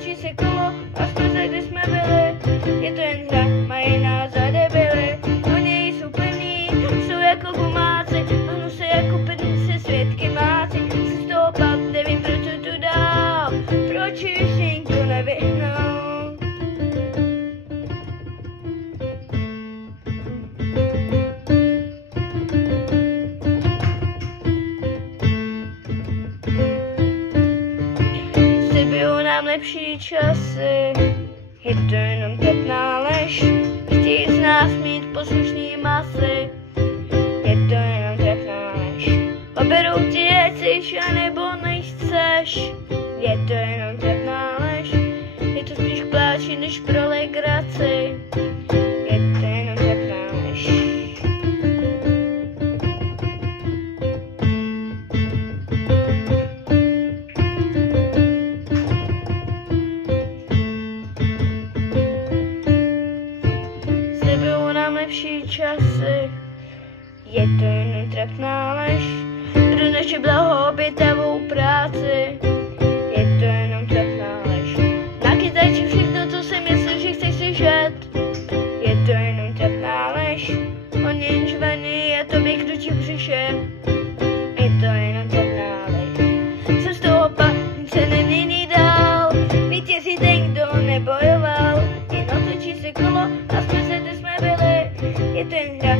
točí se kolo a jsme zde, kde jsme byli. Je to jen hra, mají nás za debily. Oni jsou pevní, jsou jako gumáci, hnu se jako peníze, svědky máci. Se z toho pak nevím, proč tu dál, proč už nikdo nevyhnal. Slibujou nám lepší časy, je to jenom trapná lež. Chtějí z nás mít poslušný masy, je to jenom trapná lež. Oberou ti, ať chceš a nebo nechceš, je to jenom trapná lež. Je to spíš k pláči než pro legraci, je to jenom trapná lež. Slibujou nám lepší časy, je to jenom trapná lež. Pro naše blaho obětavou práci, je to jenom trapná lež. Nachytaj všechno, co si myslíš, že chceš slyšet, je to jenom trapná lež. On jen žvaný a tobě kručí břiše, je to jenom trapná lež. Jsem z toho pak se nemění dál, vítězí ten, kdo nebojoval. Jen otočí se kolo a jsme se, kde jsme byli. Je to jen hra,